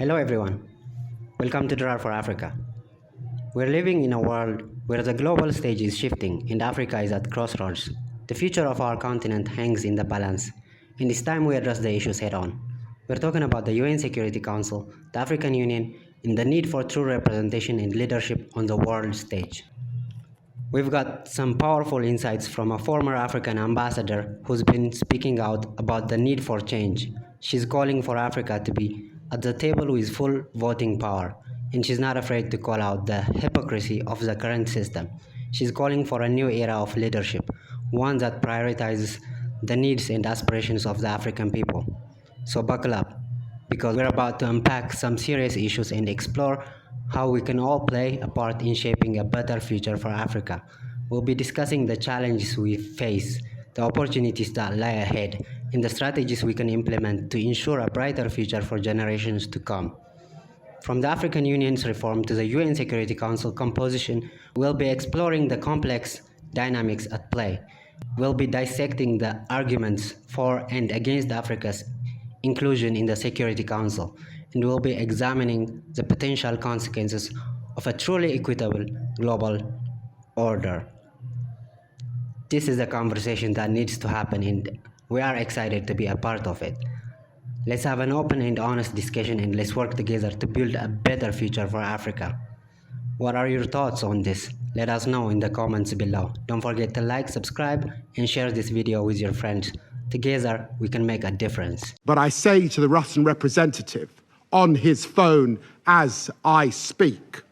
Hello everyone, welcome to Draw for Africa. We're living in a world where the global stage is shifting and Africa is at crossroads. The future of our continent hangs in the balance, and it's time we address the issues head on. We're talking about the UN Security Council, the African Union, and the need for true representation and leadership on the world stage. We've got some powerful insights from a former African ambassador who's been speaking out about the need for change. She's calling for Africa to be at the table with full voting power, and she's not afraid to call out the hypocrisy of the current system. She's calling for a new era of leadership, one that prioritizes the needs and aspirations of the African people. So buckle up, because we're about to unpack some serious issues and explore how we can all play a part in shaping a better future for Africa. We'll be discussing the challenges we face, the opportunities that lie ahead, and the strategies we can implement to ensure a brighter future for generations to come. From the African Union's reform to the UN Security Council composition, we'll be exploring the complex dynamics at play. We'll be dissecting the arguments for and against Africa's inclusion in the Security Council, and we'll be examining the potential consequences of a truly equitable global order. This is a conversation that needs to happen, and we are excited to be a part of it. Let's have an open and honest discussion, and let's work together to build a better future for Africa. What are your thoughts on this? Let us know in the comments below. Don't forget to like, subscribe, and share this video with your friends. Together, we can make a difference. But I say to the Russian representative on his phone as I speak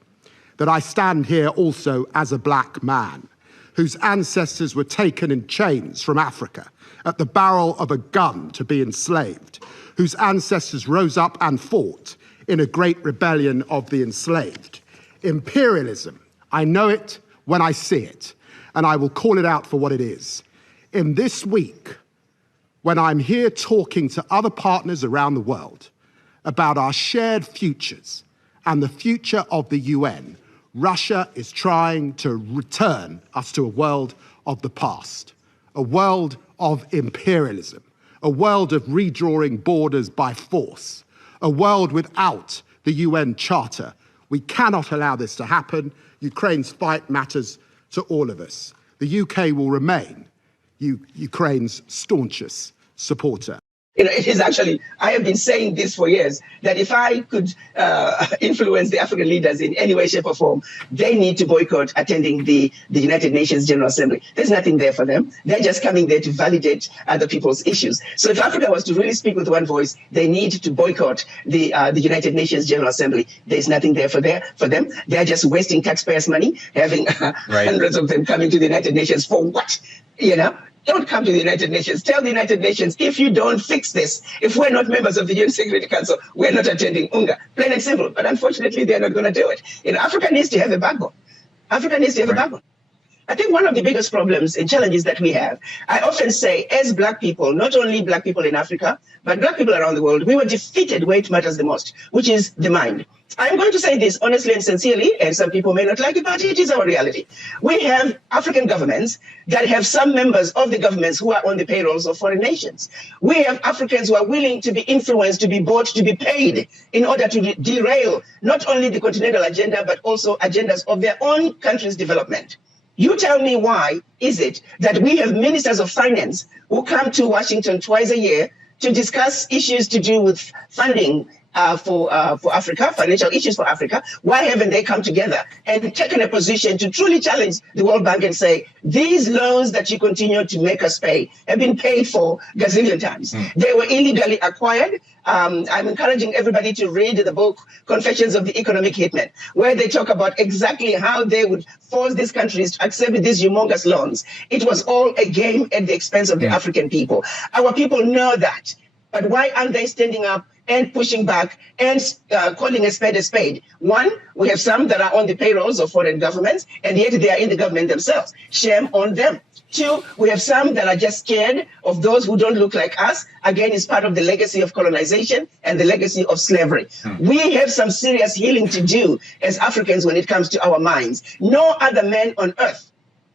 that I stand here also as a black man whose ancestors were taken in chains from Africa at the barrel of a gun to be enslaved, whose ancestors rose up and fought in a great rebellion of the enslaved. Imperialism, I know it when I see it, and I will call it out for what it is. In this week, when I'm here talking to other partners around the world about our shared futures and the future of the UN, Russia is trying to return us to a world of the past, a world of imperialism, a world of redrawing borders by force, a world without the UN Charter. We cannot allow this to happen. Ukraine's fight matters to all of us. The UK will remain Ukraine's staunchest supporter. It is actually, I have been saying this for years, that if I could influence the African leaders in any way, shape or form, they need to boycott attending the United Nations General Assembly. There's nothing there for them. They're just coming there to validate other people's issues. So if Africa was to really speak with one voice, they need to boycott the United Nations General Assembly. There's nothing there for them. They're just wasting taxpayers' money, having hundreds of them coming to the United Nations for what? Don't come to the United Nations. Tell the United Nations, if you don't fix this, if we're not members of the UN Security Council, we're not attending UNGA. Plain and simple. But unfortunately, they're not going to do it. Africa needs to have a backbone. Africa needs to have a backbone. I think one of the biggest problems and challenges that we have, I often say, as black people, not only black people in Africa, but black people around the world, we were defeated where it matters the most, which is the mind. I'm going to say this honestly and sincerely, and some people may not like it, but it is our reality. We have African governments that have some members of the governments who are on the payrolls of foreign nations. We have Africans who are willing to be influenced, to be bought, to be paid in order to derail not only the continental agenda, but also agendas of their own country's development. You tell me, why is it that we have ministers of finance who come to Washington twice a year to discuss issues to do with funding for Africa, financial issues for Africa? Why haven't they come together and taken a position to truly challenge the World Bank and say, these loans that you continue to make us pay have been paid for gazillion times. They were illegally acquired. I'm encouraging everybody to read the book, Confessions of the Economic Hitman, where they talk about exactly how they would force these countries to accept these humongous loans. It was all a game at the expense of the African people. Our people know that. But why aren't they standing up and pushing back and calling a spade a spade? One, we have some that are on the payrolls of foreign governments, and yet they are in the government themselves. Shame on them. Two, we have some that are just scared of those who don't look like us. Again, it's part of the legacy of colonization and the legacy of slavery. We have some serious healing to do as Africans when it comes to our minds. No other man on earth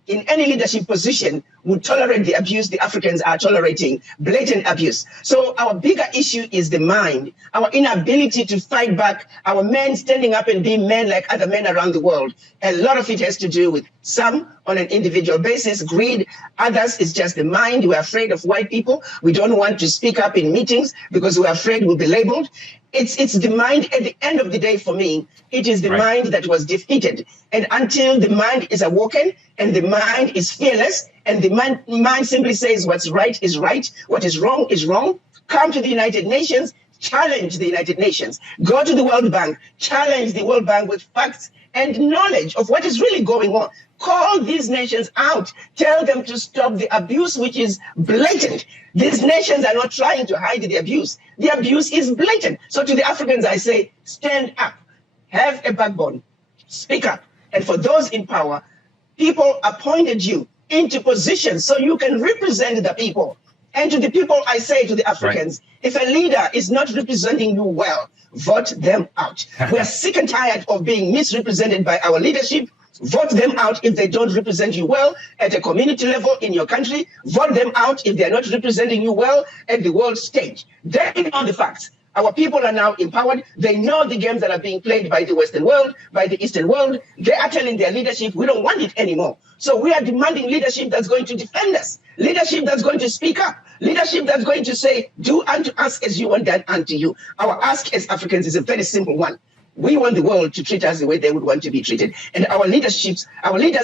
in any leadership position would tolerate the abuse the Africans are tolerating, blatant abuse. So our bigger issue is the mind, our inability to fight back, our men standing up and being men like other men around the world. A lot of it has to do with some on an individual basis, greed. Others is just the mind. We're afraid of white people. We don't want to speak up in meetings because we're afraid we'll be labeled. It's the mind. At the end of the day, for me, it is the mind that was defeated. And until the mind is awoken and the mind is fearless and the mind simply says what's right is right, what is wrong, come to the United Nations, challenge the United Nations, go to the World Bank, challenge the World Bank with facts and knowledge of what is really going on. Call these nations out. Tell them to stop the abuse, which is blatant. These nations are not trying to hide the abuse. The abuse is blatant. So to the Africans, I say, stand up, have a backbone, speak up. And for those in power, people appointed you into positions so you can represent the people. And to the people, I say to the Africans, if a leader is not representing you well, vote them out. We are sick and tired of being misrepresented by our leadership. Vote them out if they don't represent you well at a community level in your country. Vote them out if they're not representing you well at the world stage. They know the facts. Our people are now empowered. They know the games that are being played by the Western world, by the Eastern world. They are telling their leadership, we don't want it anymore. So we are demanding leadership that's going to defend us, leadership that's going to speak up, leadership that's going to say, do unto us as you want done unto you. Our ask as Africans is a very simple one. We want the world to treat us the way they would want to be treated. And our leaders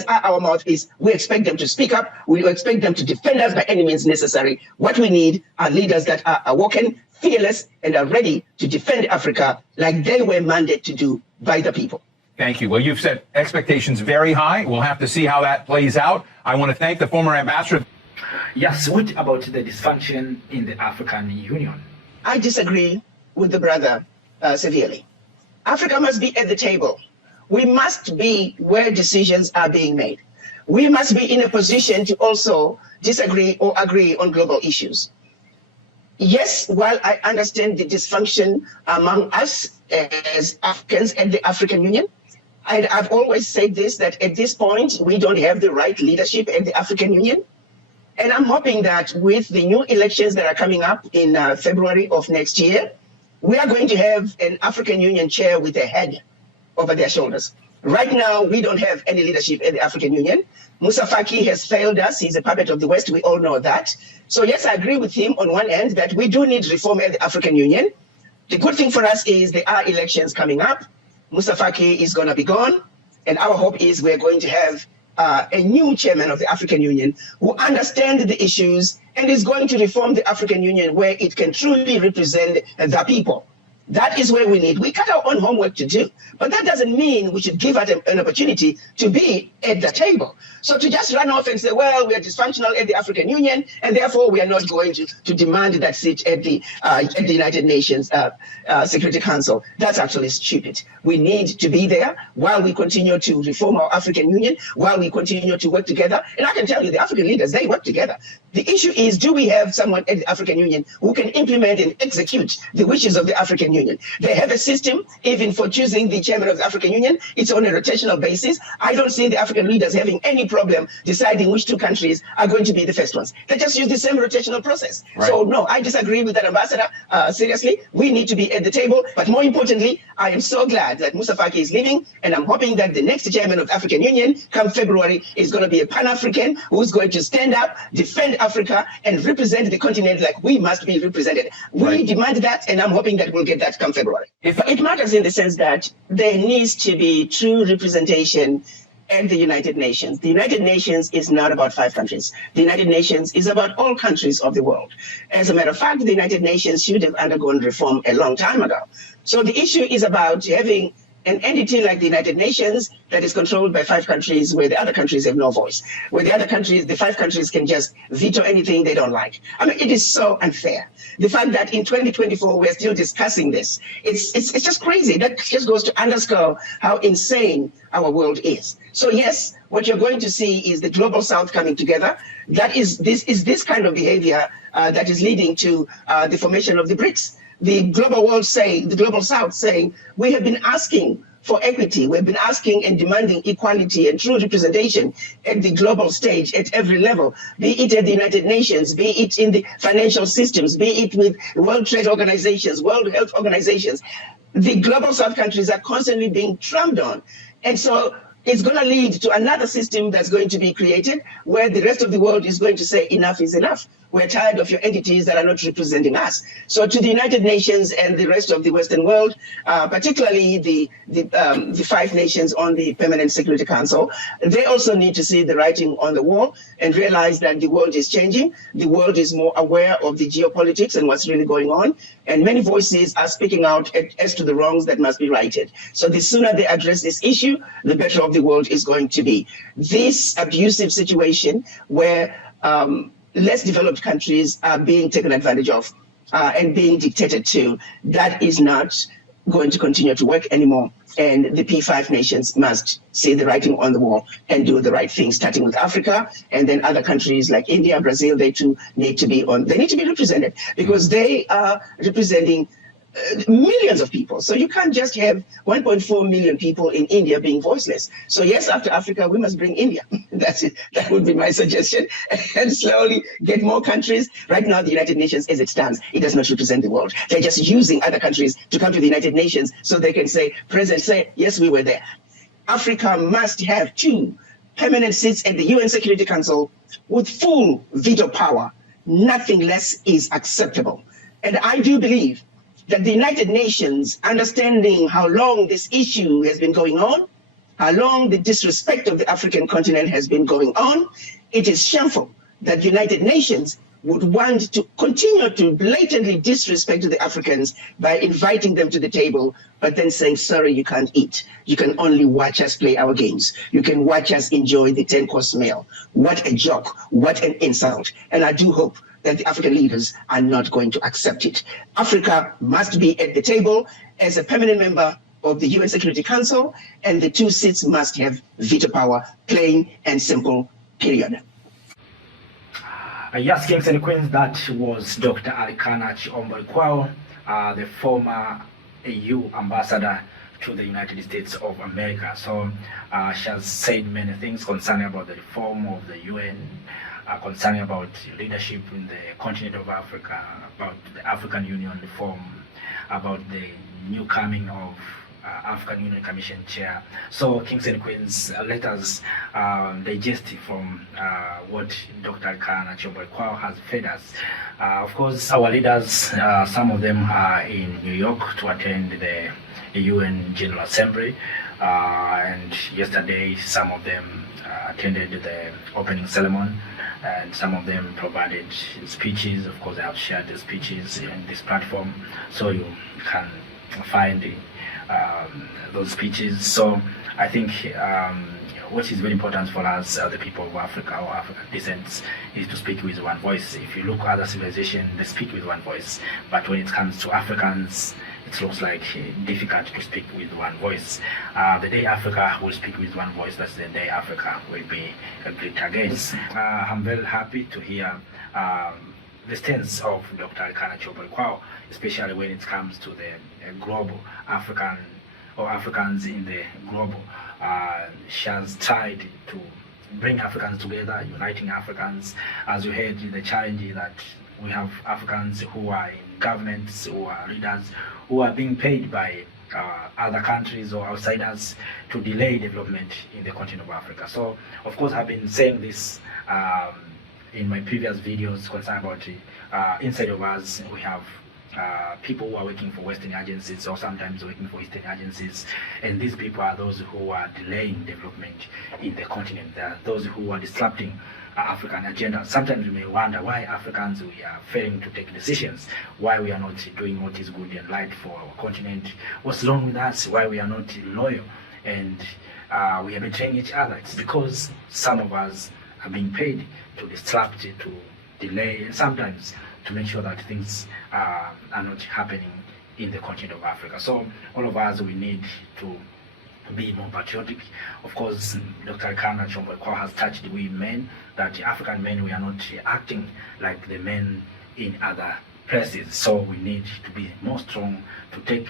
are our mouthpiece. We expect them to speak up. We expect them to defend us by any means necessary. What we need are leaders that are awoken, fearless, and are ready to defend Africa like they were mandated to do by the people. Thank you. Well, you've set expectations very high. We'll have to see how that plays out. I want to thank the former ambassador. Yes, what about the dysfunction in the African Union? I disagree with the brother severely. Africa must be at the table. We must be where decisions are being made. We must be in a position to also disagree or agree on global issues. Yes, while I understand the dysfunction among us as Africans and the African Union, I've always said this, that at this point, we don't have the right leadership at the African Union. And I'm hoping that with the new elections that are coming up in February of next year, we are going to have an African Union chair with a head over their shoulders. Right now, we don't have any leadership in the African Union. Moussa Faki has failed us. He's a puppet of the West. We all know that. So yes, I agree with him on one end that we do need reform at the African Union. The good thing for us is there are elections coming up. Moussa Faki is going to be gone. And our hope is we're going to have a new chairman of the African Union who understands the issues and is going to reform the African Union where it can truly represent the people. That is where we need. We got our own homework to do, but that doesn't mean we should give us an opportunity to be at the table. So to just run off and say, well, we are dysfunctional at the African Union, and therefore we are not going to demand that seat at the United Nations Security Council, that's actually stupid. We need to be there while we continue to reform our African Union, while we continue to work together. And I can tell you, the African leaders, they work together. The issue is, do we have someone at the African Union who can implement and execute the wishes of the African Union? They have a system, even for choosing the chairman of the African Union. It's on a rotational basis. I don't see the African leaders having any problem deciding which two countries are going to be the first ones. They just use the same rotational process. Right. So no, I disagree with that ambassador. Seriously, we need to be at the table. But more importantly, I am so glad that Moussa Faki is leaving, and I'm hoping that the next chairman of the African Union, come February, is going to be a Pan-African who's going to stand up, defend Africa, and represent the continent like we must be represented. We demand that, and I'm hoping that we'll get that come February. But it matters in the sense that there needs to be true representation at the United Nations. The United Nations is not about 5 countries. The United Nations is about all countries of the world. As a matter of fact, the United Nations should have undergone reform a long time ago. So the issue is about having an entity like the United Nations that is controlled by 5 countries where the other countries have no voice, where the other countries, the 5 countries can just veto anything they don't like. I mean, it is so unfair. The fact that in 2024, we're still discussing this, it's just crazy. That just goes to underscore how insane our world is. So yes, what you're going to see is the global South coming together. This kind of behavior that is leading to the formation of the BRICS. The global world saying, the global South saying, we have been asking for equity. We've been asking and demanding equality and true representation at the global stage at every level, be it at the United Nations, be it in the financial systems, be it with World Trade Organizations, World Health Organizations. The global South countries are constantly being trampled on. And so it's going to lead to another system that's going to be created where the rest of the world is going to say enough is enough. We're tired of your entities that are not representing us. So to the United Nations and the rest of the Western world, particularly the 5 nations on the Permanent Security Council, they also need to see the writing on the wall and realize that the world is changing. The world is more aware of the geopolitics and what's really going on. And many voices are speaking out as to the wrongs that must be righted. So the sooner they address this issue, the better off the world is going to be. This abusive situation where less developed countries are being taken advantage of and being dictated to, that is not going to continue to work anymore. And the P5 nations must see the writing on the wall and do the right thing, starting with Africa, and then other countries like India, Brazil, they too need to be represented, because they are representing millions of people. So you can't just have 1.4 million people in India being voiceless. So yes, after Africa, we must bring India. That's it. That would be my suggestion. And slowly get more countries. Right now, the United Nations, as it stands, it does not represent the world. They're just using other countries to come to the United Nations so they can say, President, say, yes, we were there. Africa must have 2 permanent seats at the UN Security Council with full veto power. Nothing less is acceptable. And I do believe that the United Nations, understanding how long this issue has been going on, how long the disrespect of the African continent has been going on, it is shameful that the United Nations would want to continue to blatantly disrespect the Africans by inviting them to the table, but then saying, sorry, you can't eat. You can only watch us play our games. You can watch us enjoy the 10-course meal. What a joke, what an insult. And I do hope that the African leaders are not going to accept it. Africa must be at the table as a permanent member of the UN Security Council, and the 2 seats must have veto power, plain and simple, period. Yes, Kings and Queens, that was Dr. Arikana Chihombori-Quao, the former EU ambassador to the United States of America. So she has said many things concerning about the reform of the UN, concerning about leadership in the continent of Africa, about the African Union reform, about the new coming of African Union Commission Chair. So, Kings and Queens, let us digest from what Dr. Arikana Chihombori-Quao has fed us. Of course, our leaders, some of them are in New York to attend the UN General Assembly, and yesterday some of them attended the opening ceremony, and some of them provided speeches. Of course, I have shared the speeches in this platform, so you can find those speeches. So I think what is very important for us, the people of Africa or African descent, is to speak with one voice. If you look at other civilizations, they speak with one voice, but when it comes to Africans, it looks like difficult to speak with one voice. The day Africa will speak with one voice, that's the day Africa will be great again. I'm very happy to hear the stance of Dr. Arikana Chihombori-Quao, especially when it comes to the global African or Africans in the global. She has tried to bring Africans together, uniting Africans. As you heard, the challenge is that we have Africans who are in governments, who are leaders, who are being paid by other countries or outsiders to delay development in the continent of Africa. So, of course, I've been saying this in my previous videos concerning about inside of us, we have people who are working for Western agencies or sometimes working for Eastern agencies, and these people are those who are delaying development in the continent. They are those who are disrupting African agenda. Sometimes you may wonder why Africans, we are failing to take decisions, why we are not doing what is good and right for our continent, what's wrong with us, why we are not loyal, and we are betraying each other. It's because some of us are being paid to disrupt, to delay, and sometimes to make sure that things are not happening in the continent of Africa. So all of us, we need to be more patriotic. Of course, Dr. Arikana Chihombori-Quao has touched we men, that African men, we are not acting like the men in other places. So we need to be more strong, to take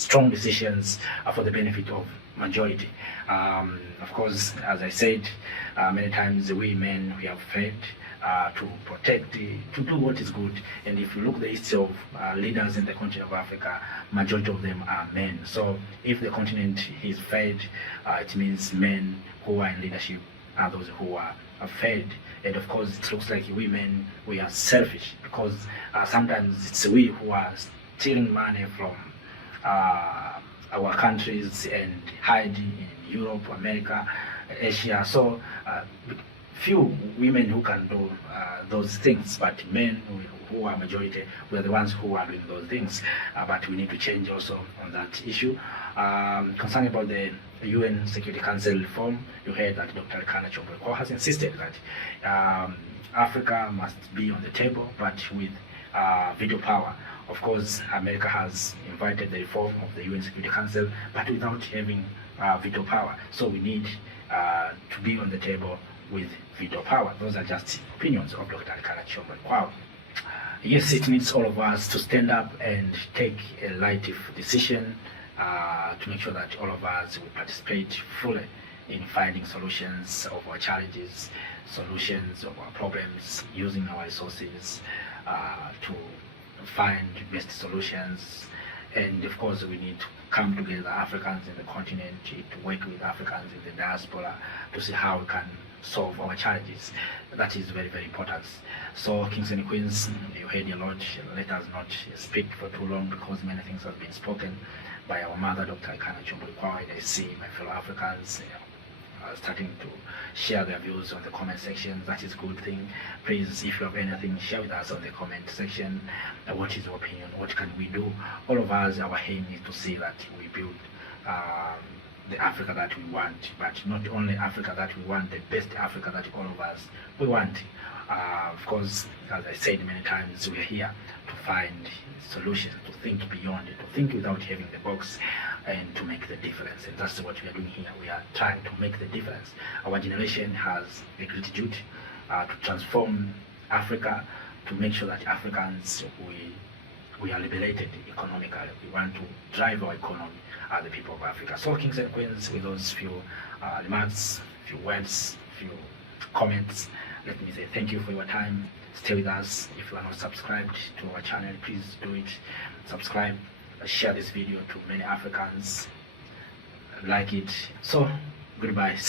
strong decisions for the benefit of majority. Of course, as I said, many times we men, we have failed to protect, to do what is good. And if you look at the history of leaders in the continent of Africa, majority of them are men. So if the continent is failed, it means men who are in leadership are those who are failed. And of course, it looks like we men, we are selfish, because sometimes it's we who are stealing money from our countries and hiding in Europe, America, Asia. So few women who can do those things, but men who are majority, we are the ones who are doing those things. But we need to change also on that issue. Concerning about the UN Security Council reform, you heard that Dr. Arikana Chihombori-Quao has insisted that Africa must be on the table, but with veto power. Of course, America has invited the reform of the UN Security Council, but without having veto power. So we need to be on the table with veto power. Those are just opinions of Dr. Arikana Chihombori-Quao. Yes, it needs all of us to stand up and take a light decision to make sure that all of us will participate fully in finding solutions of our challenges, solutions of our problems, using our resources to find best solutions. And of course, we need to come together, Africans in the continent, to work with Africans in the diaspora to see how we can solve our challenges. That is very, very important. So, kings and queens, you heard a lot. Let us not speak for too long, because many things have been spoken by our mother, Dr. Arikana Chihombori-Quao. And I see my fellow Africans starting to share their views on the comment section. That is a good thing. Please, if you have anything, share with us on the comment section. What is your opinion? What can we do? All of us, our aim is to see that we build the Africa that we want, but not only Africa that we want, the best Africa that all of us we want. Of course, as I said many times, we are here to find solutions, to think beyond it, to think without having the box, and to make the difference. And that's what we are doing here. We are trying to make the difference. Our generation has a great duty to transform Africa, to make sure that Africans, we are liberated economically. We want to drive our economy as the people of Africa. So, kings and queens, with those few remarks, few words, few comments, let me say thank you for your time. Stay with us. If you are not subscribed to our channel, please do it. Subscribe, share this video to many Africans, like it. So, goodbye.